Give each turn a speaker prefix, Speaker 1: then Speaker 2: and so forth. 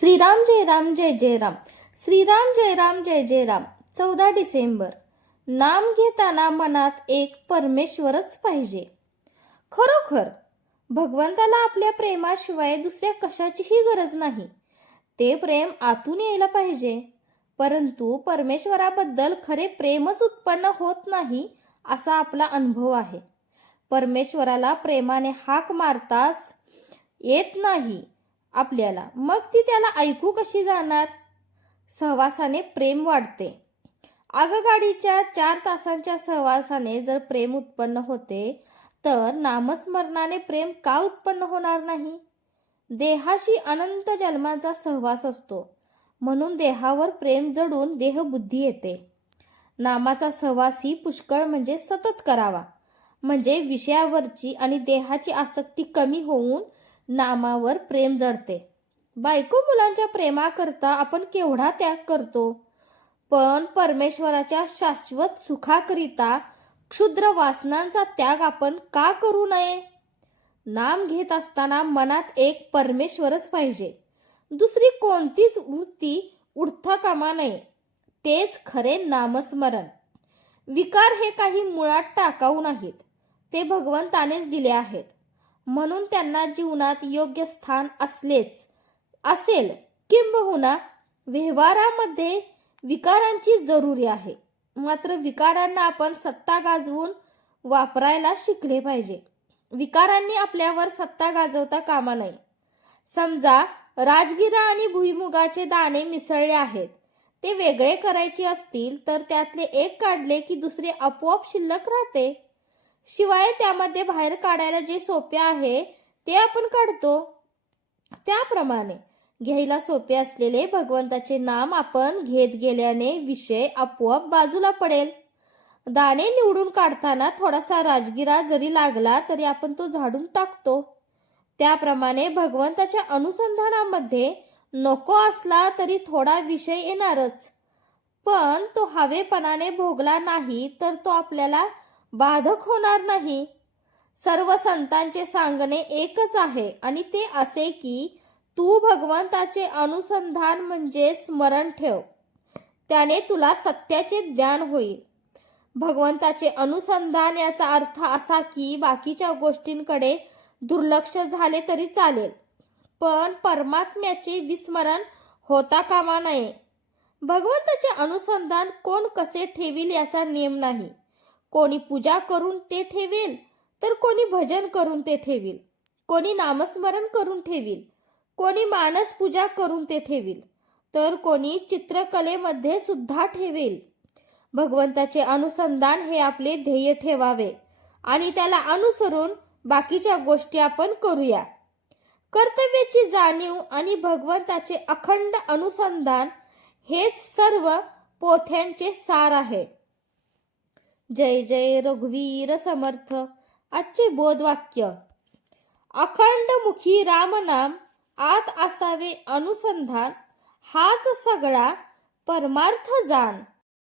Speaker 1: श्रीराम जय राम जय जय राम. श्रीराम जय राम जय जय राम. चौदा डिसेंबर. नाम घेताना मनात एक परमेश्वरच पाहिजे. खरोखर भगवंताला आपल्या प्रेमाशिवाय दुसऱ्या कशाचीही गरज नाही. ते प्रेम आतून यायला पाहिजे. परंतु परमेश्वराबद्दल खरे प्रेमच उत्पन्न होत नाही असा आपला अनुभव आहे. परमेश्वराला प्रेमाने हाक मारताच येत नाही. आपल्याला. मग ती त्याला ऐकू कशी जाणार? सहवासाने प्रेम वाढते. आगगाडीच्या चार तासांच्या सहवासाने जर प्रेम उत्पन्न होते तर नामस्मरणाने प्रेम का उत्पन्न होणार नाही? देहाशी अनंत जन्मांचा सहवास असतो. म्हणून देहावर प्रेम जडून देहबुद्धी येते. नामाचा सहवास ही पुष्कळ म्हणजे सतत करावा. म्हणजे विषयावरची आणि देहाची आसक्ती कमी होऊन नामावर प्रेम जडते. बायको मुलांच्या प्रेमाकरता आपण केवढा त्याग करतो? पण परमेश्वराच्या शाश्वत सुखाकरिता क्षुद्र वासनांचा त्याग आपण का करू नये? नाम घेत असताना मनात एक परमेश्वरच पाहिजे. दुसरी कोणतीच वृत्ती उडथा कामा नये. तेच खरे नामस्मरण. विकार हे काही मुळात टाकाऊ नाहीत. ते भगवंतानेच दिले आहेत. म्हणून त्यांना जीवनात योग्य स्थान असलेच असेल किंबहुना व्यवहारामध्ये विकारांची जरुरी आहे. मात्र विकारांना आपण सत्ता गाजवून वापरायला शिकले पाहिजे. विकारांनी आपल्यावर सत्ता गाजवता कामा नये. समजा राजगिरा आणि भुईमुगाचे दाणे मिसळले आहेत. ते वेगळे करायचे असतील तर त्यातले एक काढले की दुसरे आपोआप शिल्लक राहते. शिवाय त्यामध्ये बाहेर काढायला जे सोपे आहे ते आपण काढतो. त्याप्रमाणे घ्यायला सोपे असलेले भगवंताचे नाम आपण घेत गेल्याने विषय आपोआप बाजूला पडेल. दाणे निवडून काढताना थोडासा राजगिरा जरी लागला तरी आपण तो झाडून टाकतो. त्याप्रमाणे भगवंताच्या अनुसंधानामध्ये नको असला तरी थोडा विषय येणारच. पण तो हवेपणाने भोगला नाही तर तो आपल्याला बाधक होणार नाही. सर्व संतांचे सांगणे एकच आहे आणि ते असे की तू भगवंताचे अनुसंधान म्हणजे स्मरण ठेव. त्याने तुला सत्याचे ज्ञान होईल. भगवंताचे अनुसंधान याचा अर्थ असा की बाकीच्या गोष्टींकडे दुर्लक्ष झाले तरी चालेल. पण परमात्म्याचे विस्मरण होता कामा नये. भगवंताचे अनुसंधान कोण कसे ठेवील याचा नियम नाही. कोणी पूजा करून ते ठेवेल तर कोणी भजन करून ते ठेवील. कोणी नामस्मरण करून ठेवील कोणी मानस पूजा करून ते ठेवील तर कोणी चित्रकलेमध्ये सुद्धा ठेवेल. भगवंताचे अनुसंधान हे आपले ध्येय ठेवावे आणि त्याला अनुसरून बाकीच्या गोष्टी आपण करूया. कर्तव्याची जाणीव आणि भगवंताचे अखंड अनुसंधान हेच सर्व पोथ्यांचे सार आहे. जय जय रघुवीर समर्थ आजचे बोधवाक्य. अखंड मुखी रामनाम आत असावे अनुसंधान हाच सगळा परमार्थ जाण.